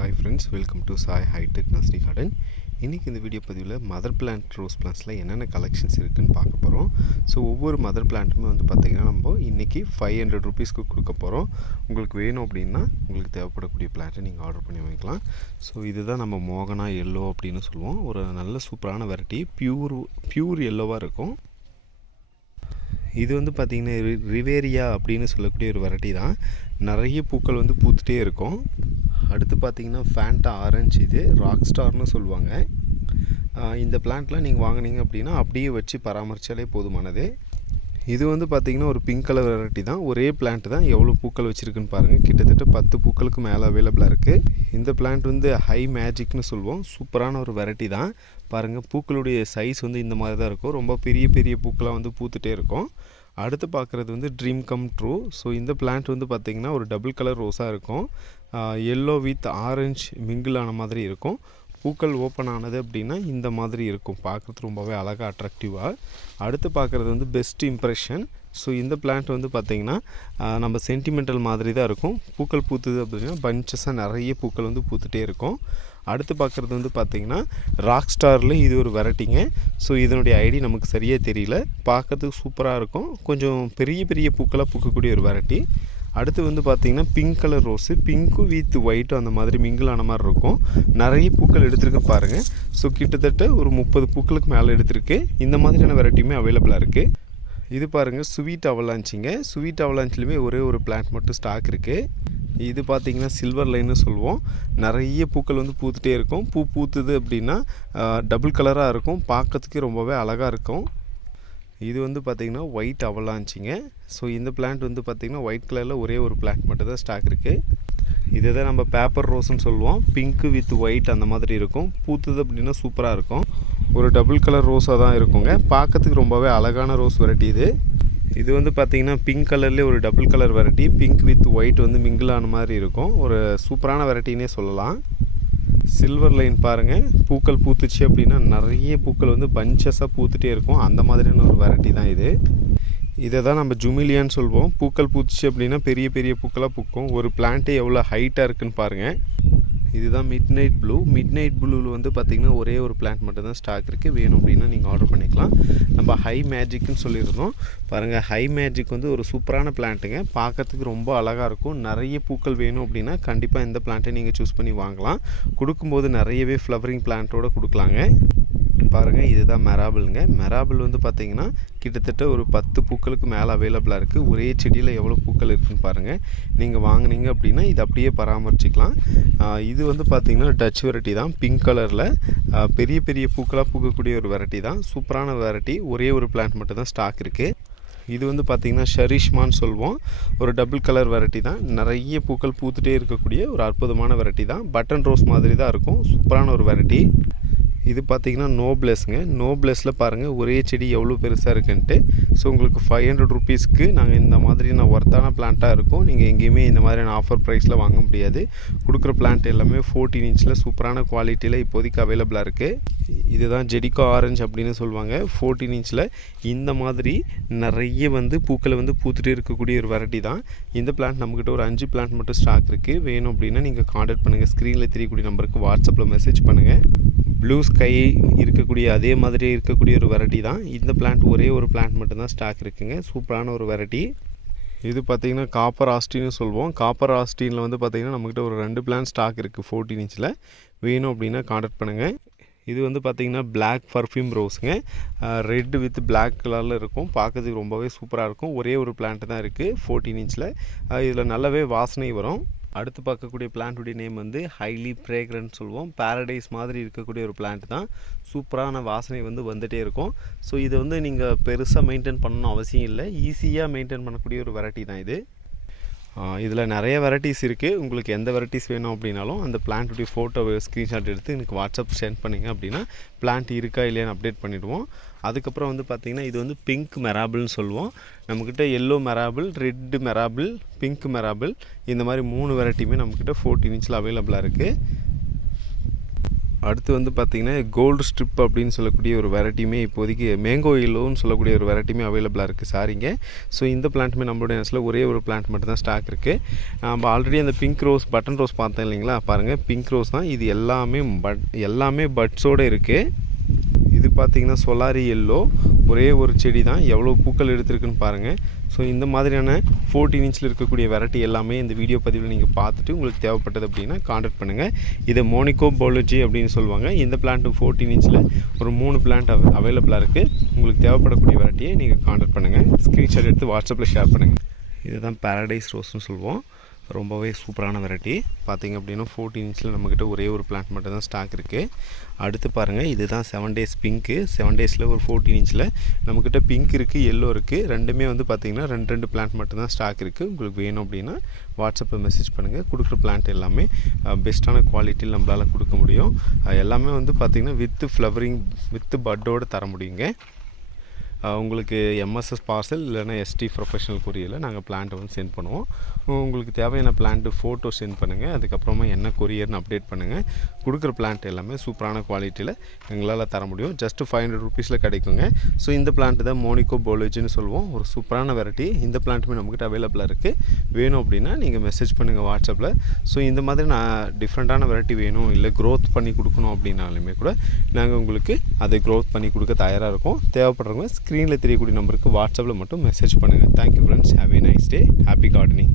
Hi friends, welcome to Sai hi tech nursery garden. இன்றைக்கி இந்த video பதிவில் மதர் பிளான்ட் ரோஸ் பிளான்ட்ஸில் என்னென்ன கலெக்ஷன்ஸ் இருக்குதுன்னு பார்க்க போகிறோம். ஸோ ஒவ்வொரு மதர் பிளான்ட்டுமே வந்து பார்த்திங்கன்னா நம்ம இன்றைக்கி 500 ரூபீஸ்க்கு கொடுக்க போகிறோம். உங்களுக்கு வேணும் அப்படின்னா உங்களுக்கு தேவைப்படக்கூடிய பிளான்ட்டை நீங்கள் ஆர்டர் பண்ணி வாங்கிக்கலாம். ஸோ இதுதான் நம்ம மோகனா எல்லோ அப்படின்னு சொல்லுவோம். ஒரு நல்ல சூப்பரான வெரைட்டி, பியூர் எல்லோவாக இருக்கும். இது வந்து பார்த்திங்கன்னா ரிவேரியா அப்படின்னு சொல்லக்கூடிய ஒரு வெரைட்டி தான். நிறைய பூக்கள் வந்து பூத்துட்டே இருக்கும். அடுத்து பார்த்திங்கன்னா ஃபேண்டா ஆரஞ்சு, இது ராக் ஸ்டார்னு சொல்லுவாங்க. இந்த பிளான்ட்லாம் நீங்கள் வாங்கினீங்க அப்படின்னா அப்படியே வச்சு பராமரித்தாலே போதுமானது. இது வந்து பார்த்திங்கன்னா ஒரு பிங்க் கலர் வெரைட்டி தான். ஒரே பிளான்ட் தான், எவ்வளோ பூக்கள் வச்சுருக்குன்னு பாருங்கள். கிட்டத்தட்ட 10 பூக்களுக்கு மேலே அவைலபிளாக இருக்குது. இந்த பிளான்ட் வந்து ஹை மேஜிக்னு சொல்லுவோம். சூப்பரான ஒரு வெரைட்டி தான். பாருங்கள், பூக்களுடைய சைஸ் வந்து இந்த மாதிரி தான் இருக்கும். ரொம்ப பெரிய பெரிய பூக்களாக வந்து பூத்துட்டே இருக்கும். அடுத்து பார்க்குறது வந்து ட்ரீம் கம் ட்ரூ. ஸோ இந்த பிளான்ட் வந்து பார்த்திங்கன்னா ஒரு டபுள் கலர் ரோஸாக இருக்கும். எல்லோ வித் ஆரஞ்சு மிங்கிள் ஆன மாதிரி இருக்கும். பூக்கள் ஓப்பன் ஆனது அப்படின்னா இந்த மாதிரி இருக்கும். பார்க்குறது ரொம்பவே அழகாக அட்ராக்டிவாக. அடுத்து பார்க்குறது வந்து பெஸ்ட் இம்ப்ரெஷன். ஸோ இந்த பிளான்ட் வந்து பார்த்திங்கன்னா நம்ம சென்டிமெண்டல் மாதிரி தான் இருக்கும். பூக்கள் பூத்துது அப்படின்னா பஞ்சஸாக நிறைய பூக்கள் வந்து பூத்துட்டே இருக்கும். அடுத்து பார்க்குறது வந்து பார்த்திங்கன்னா ராக் ஸ்டாரில் இது ஒரு வெரைட்டிங்க. ஸோ இதனுடைய ஐடி நமக்கு சரியாக தெரியல. பார்க்குறதுக்கு சூப்பராக இருக்கும். கொஞ்சம் பெரிய பெரிய பூக்களாக பூக்கக்கூடிய ஒரு வெரைட்டி. அடுத்து வந்து பார்த்திங்கன்னா பிங்க் கலர் ரோஸு, பிங்க்கும் வித் ஒயிட்டும் அந்த மாதிரி மிங்கிள் ஆன மாதிரி இருக்கும். நிறைய பூக்கள் எடுத்துருக்கு பாருங்கள். ஸோ கிட்டத்தட்ட ஒரு 30 பூக்களுக்கு மேலே எடுத்துருக்கு. இந்த மாதிரியான வெரைட்டியுமே அவைலபிளாக இருக்குது. இது பாருங்கள் ஸ்வீட் அவலாஞ்சிங்க. ஸ்வீட் அவலாஞ்சிலுமே ஒரே ஒரு பிளான்ட் மட்டும் ஸ்டாக் இருக்குது. இது பார்த்திங்கன்னா சில்வர் லைன்னு சொல்லுவோம். நிறைய பூக்கள் வந்து பூத்துட்டே இருக்கும். பூத்துது அப்படின்னா டபுள் கலராக இருக்கும். பார்க்கறதுக்கு ரொம்பவே அழகாக இருக்கும். இது வந்து பார்த்திங்கன்னா ஒயிட் அவலாஞ்சிங்க. ஸோ இந்த பிளான்ட் வந்து பார்த்திங்கன்னா ஒயிட் கலரில் ஒரே ஒரு பிளான்ட் மட்டும் தான் ஸ்டாக் இருக்குது. இதை தான் நம்ம பேப்பர் ரோஸ்ன்னு சொல்லுவோம். பிங்க்கு வித் ஒயிட் அந்த மாதிரி இருக்கும். பூத்துது அப்படின்னா சூப்பராக இருக்கும். ஒரு டபுள் கலர் ரோஸாக தான் இருக்குங்க. பார்க்கறதுக்கு ரொம்பவே அழகான ரோஸ் வெரைட்டி இது. இது வந்து பார்த்திங்கன்னா பிங்க் கலர்லேயே ஒரு double colour variety. Pink with white வந்து மிங்கிள் ஆன மாதிரி இருக்கும். ஒரு சூப்பரான வெரைட்டினே சொல்லலாம். சில்வர் லைன் பாருங்கள், பூக்கள் பூத்துச்சு அப்படின்னா நிறைய பூக்கள் வந்து பஞ்சஸாக பூத்துட்டே இருக்கும். அந்த மாதிரியான ஒரு வெரைட்டி தான் இது. இதை தான் நம்ம ஜுமிலியான்னு சொல்லுவோம். பூக்கள் பூத்துச்சு அப்படின்னா பெரிய பெரிய பூக்களாக பூக்கும். ஒரு பிளான்ட்டே எவ்வளோ ஹைட்டாக இருக்குதுன்னு பாருங்கள். இதுதான் mid night blue. Mid night ப்ளூவில் வந்து பார்த்திங்கன்னா ஒரே ஒரு பிளான்ட் மட்டும் தான் ஸ்டாக் இருக்குது. வேணும் அப்படின்னா நீங்கள் ஆர்டர் பண்ணிக்கலாம். நம்ம ஹை மேஜிக்னு சொல்லியிருந்தோம் பாருங்கள். ஹை மேஜிக் வந்து ஒரு சூப்பரான பிளான்ட்டுங்க. பார்க்கறதுக்கு ரொம்ப அழகாக இருக்கும். நிறைய பூக்கள் வேணும் அப்படின்னா கண்டிப்பாக இந்த பிளான்ட்டை நீங்கள் சூஸ் பண்ணி வாங்கலாம். கொடுக்கும்போது நிறையவே ஃப்ளவரிங் பிளான்ட்டோடு கொடுக்கலாங்க. பாருங்கள், இதுதான் மெராபிள்ங்க. மெராபிள் வந்து பார்த்திங்கன்னா கிட்டத்தட்ட ஒரு 10 பூக்களுக்கு மேலே அவைலபிளாக இருக்குது. ஒரே செடியில் எவ்வளோ பூக்கள் இருக்குதுன்னு பாருங்கள். நீங்கள் வாங்கினீங்க அப்படின்னா இது அப்படியே பராமரிச்சிக்கலாம். இது வந்து பார்த்திங்கன்னா டச் வெரைட்டி தான். பிங்க் கலரில் பெரிய பெரிய பூக்களாக பூக்கக்கூடிய ஒரு வெரைட்டி தான். சூப்பரான வெரைட்டி. ஒரே ஒரு பிளான்ட் மட்டும் தான் ஸ்டாக் இருக்குது. இது வந்து பார்த்திங்கன்னா ஷரிஷ்மான்னு சொல்லுவோம். ஒரு டபுள் கலர் வெரைட்டி தான். நிறைய பூக்கள் பூத்துட்டே இருக்கக்கூடிய ஒரு அற்புதமான வெரைட்டி தான். பட்டன் ரோஸ் மாதிரி தான் இருக்கும். சூப்பரான ஒரு வெரைட்டி. இது பார்த்திங்கன்னா நோப்ளஸ்ங்க. நோப்ளஸில் பாருங்கள் ஒரே செடி எவ்வளோ பெருசாக இருக்குன்ட்டு. ஸோ உங்களுக்கு 500 ரூபீஸ்க்கு நாங்கள் இந்த மாதிரியான ஒர்த்தான பிளான்ட்டாக இருக்கும். நீங்கள் எங்கேயுமே இந்த மாதிரியான ஆஃபர் ப்ரைஸில் வாங்க முடியாது. கொடுக்குற பிளான்ட் எல்லாமே 14 இன்ச்சில் சூப்பரான குவாலிட்டியில் இப்போதைக்கு அவைலபிளாக இருக்குது. இதுதான் ஜெடிகோ ஆரஞ்சு அப்படின்னு சொல்லுவாங்க. 14 இன்ச்சில் இந்த மாதிரி நிறைய வந்து பூக்களை வந்து பூத்துட்டு இருக்கக்கூடிய ஒரு வெரைட்டி தான். இந்த பிளான்ட் நம்மக்கிட்ட ஒரு 5 பிளான்ட் மட்டும் ஸ்டாக் இருக்குது. வேணும் அப்படின்னா நீங்கள் காண்டாக்ட் பண்ணுங்கள். ஸ்க்ரீனில் தெரியக்கூடிய நம்பருக்கு வாட்ஸ்அப்பில் மெசேஜ் பண்ணுங்கள். ப்ளூ ஸ்கை இருக்கக்கூடிய அதே மாதிரி இருக்கக்கூடிய ஒரு வெரைட்டி தான். இந்த பிளான்ட் ஒரே ஒரு பிளான்ட் மட்டும்தான் ஸ்டாக் இருக்குங்க. சூப்பரான ஒரு வெரைட்டி. இது பார்த்திங்கன்னா காப்பர் ஆஸ்டின்னு சொல்லுவோம். காப்பர் ஆஸ்டினில் வந்து பார்த்திங்கன்னா நம்மக்கிட்ட ஒரு 2 பிளான்ட் ஸ்டாக் இருக்குது 14 இன்ச்சில். வேணும் அப்படின்னா காண்டாக்ட் பண்ணுங்கள். இது வந்து பார்த்திங்கன்னா பிளாக் பர்ஃப்யூம் ரோஸுங்க. ரெட் வித் பிளாக் கலரில் இருக்கும். பார்க்கறதுக்கு ரொம்பவே சூப்பராக இருக்கும். ஒரே ஒரு பிளான்ட் தான் இருக்குது 14 இன்ச்சில். இதில் நல்லாவே வாசனை வரும். அடுத்து பார்க்கக்கூடிய பிளான்ட்டுடைய நேம் வந்து ஹைலி ஃப்ரேக்ரன்ட் சொல்லுவோம். பேரடைஸ் மாதிரி இருக்கக்கூடிய ஒரு பிளான்ட் தான். சூப்பரான வாசனை வந்து வந்துகிட்டே இருக்கும். ஸோ இதை வந்து நீங்கள் பெருசாக மெயின்டைன் பண்ணணும் அவசியம் இல்லை. ஈஸியாக மெயின்டைன் பண்ணக்கூடிய ஒரு வெரைட்டி தான் இது. இதில் நிறைய வெரைட்டிஸ் இருக்குது. உங்களுக்கு எந்த வெரைட்டிஸ் வேணும் அப்படின்னாலும் அந்த பிளான்ட்டுடைய ஃபோட்டோ ஸ்க்ரீன்ஷாட் எடுத்து எனக்கு வாட்ஸ்அப் சென்ட் பண்ணிங்க அப்படின்னா பிளான்ட் இருக்கா இல்லையான்னு அப்டேட் பண்ணிவிடுவோம். அதுக்கப்புறம் வந்து பார்த்திங்கன்னா இது வந்து பிங்க் மெராபிள்னு சொல்லுவோம். நம்மக்கிட்ட எல்லோ மெராபிள், ரெட்டு மெராபிள், பிங்க் மெராபிள் இந்த மாதிரி 3 வெரைட்டியுமே நம்மக்கிட்ட 14 இன்ச்சில் அவைலபிளாக இருக்குது. அடுத்து வந்து பார்த்திங்கன்னா கோல்டு ஸ்ட்ரிப் அப்படின்னு சொல்லக்கூடிய ஒரு வெரைட்டியுமே இப்போதைக்கு மேங்கோ எல்லோன்னு சொல்லக்கூடிய ஒரு வெரைட்டியுமே அவைலபிளாக இருக்குது சாரிங்க. ஸோ இந்த பிளான்ட்டுமே நம்மளுடைய நேரத்தில் ஒரே ஒரு பிளான்ட் மட்டும் தான் ஸ்டாக் இருக்குது. நம்ம ஆல்ரெடி அந்த பிங்க் ரோஸ் பட்டன் ரோஸ் பார்த்தேன் இல்லைங்களா, பாருங்கள் பிங்க் ரோஸ் தான் இது. எல்லாமே பட்ஸோடு இருக்குது. இது பார்த்திங்கன்னா சொலாரி எல்லோ, ஒரே ஒரு செடி தான், எவ்வளோ பூக்கள் எடுத்திருக்குன்னு பாருங்கள். ஸோ இந்த மாதிரியான 14 இன்ச்சில் இருக்கக்கூடிய வெரைட்டி எல்லாமே இந்த வீடியோ பதிவில் நீங்கள் பார்த்துட்டு உங்களுக்கு தேவைப்பட்டது அப்படின்னா காண்டாக்ட் பண்ணுங்கள். இதை மோனிகோ பாலஜி அப்படின்னு சொல்லுவாங்க. இந்த பிளான்ட்டு 14 இன்ச்சில் ஒரு 3 பிளான்ட் அவைலபிளாக இருக்குது. உங்களுக்கு தேவைப்படக்கூடிய வெரைட்டியை நீங்கள் காண்டாக்ட் பண்ணுங்கள். ஸ்க்ரீன்ஷாட் எடுத்து வாட்ஸ்அப்பில் ஷேர் பண்ணுங்கள். இதுதான் பாரடைஸ் ரோஸ்னு சொல்லுவோம். ரொம்பவே சூப்பரான வெரைட்டி. பார்த்திங்க அப்படின்னா 14 இன்ச்சில் நம்மக்கிட்ட ஒரே ஒரு பிளான்ட் மட்டும் தான் ஸ்டாக் இருக்குது. அடுத்து பாருங்கள், இதுதான் 7 டேஸ் பிங்க்கு. 7 டேஸில் ஒரு 14 இன்ச்சில் நம்மக்கிட்ட பிங்க் இருக்குது, எல்லோ இருக்குது. ரெண்டுமே வந்து பார்த்திங்கன்னா 2 பிளான்ட் மட்டும் தான் ஸ்டாக் இருக்குது. உங்களுக்கு வேணும் அப்படின்னா வாட்ஸ்அப்பில் மெசேஜ் பண்ணுங்கள். கொடுக்குற பிளான்ட் எல்லாமே பெஸ்ட்டான குவாலிட்டியில் நம்மளால் கொடுக்க முடியும். எல்லாமே வந்து பார்த்திங்கன்னா வித்து ஃப்ளவரிங் வித்து பட்டோடு தர முடியுங்க. உங்களுக்கு எம்எஸ்எஸ் பார்சல் இல்லைனா எஸ்டி ப்ரொஃபஷனல் கொரியரில் நாங்கள் பிளான்ட்டை வந்து சென்ட் பண்ணுவோம். உங்களுக்கு தேவையான பிளான்ட்டு ஃபோட்டோ சென்ட் பண்ணுங்கள். அதுக்கப்புறமா என்ன கொரியர்னு அப்டேட் பண்ணுங்கள். கொடுக்குற பிளான்ட் எல்லாமே சூப்பரான குவாலிட்டியில் எங்களால் தர முடியும். ஜஸ்ட்டு 500 ருபீஸில் கிடைக்குங்க. ஸோ இந்த பிளான்ட்டு தான் மோனிகோ பாலஜின்னு சொல்லுவோம். ஒரு சூப்பரான வெரைட்டி. இந்த பிளான்ட்டுமே நம்மக்கிட்ட அவைலபிளாக இருக்குது. வேணும் அப்படின்னா நீங்கள் மெசேஜ் பண்ணுங்கள் வாட்ஸ்அப்பில். ஸோ இந்த மாதிரி நான் டிஃப்ரெண்ட்டான வெரைட்டி வேணும், இல்லை க்ரோத் பண்ணி கொடுக்கணும் அப்படின்னாலுமே கூட நாங்கள் உங்களுக்கு அதை க்ரோத் பண்ணி கொடுக்க தயாராக இருக்கோம். தேவைப்படுறவங்க ஸ்க்ரீனில் தெரியக்கூடிய நம்பருக்கு வாட்ஸ்அப்பில் மட்டும் மெசேஜ் பண்ணுங்கள். Thank you friends. Have a nice day. Happy gardening.